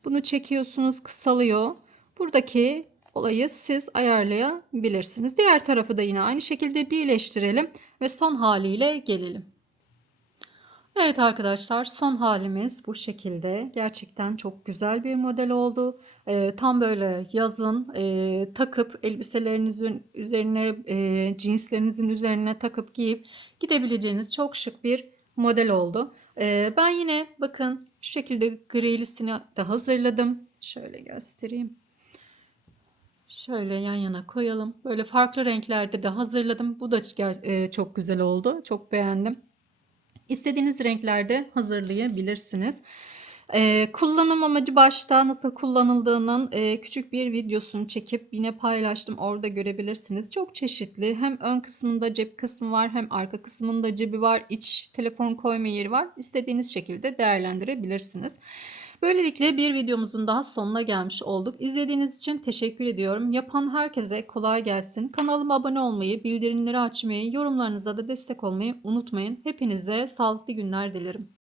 Bunu çekiyorsunuz, kısalıyor. Buradaki olayı siz ayarlayabilirsiniz. Diğer tarafı da yine aynı şekilde birleştirelim ve son haliyle gelelim. Evet arkadaşlar son halimiz bu şekilde. Gerçekten çok güzel bir model oldu. Tam böyle yazın takıp elbiselerinizin üzerine cinslerinizin üzerine takıp giyip gidebileceğiniz çok şık bir model oldu. Ben yine bakın şu şekilde grilisini de hazırladım. Şöyle göstereyim. Şöyle yan yana koyalım. Böyle farklı renklerde de hazırladım. Bu da çok güzel oldu. Çok beğendim. İstediğiniz renklerde hazırlayabilirsiniz. Kullanım amacı başta nasıl kullanıldığının küçük bir videosunu çekip yine paylaştım. Orada görebilirsiniz. Çok çeşitli. Hem ön kısmında cep kısmı var hem arka kısmında cebi var. İç telefon koyma yeri var. İstediğiniz şekilde değerlendirebilirsiniz. Böylelikle bir videomuzun daha sonuna gelmiş olduk. İzlediğiniz için teşekkür ediyorum. Yapan herkese kolay gelsin. Kanalıma abone olmayı, bildirimleri açmayı, yorumlarınıza da destek olmayı unutmayın. Hepinize sağlıklı günler dilerim.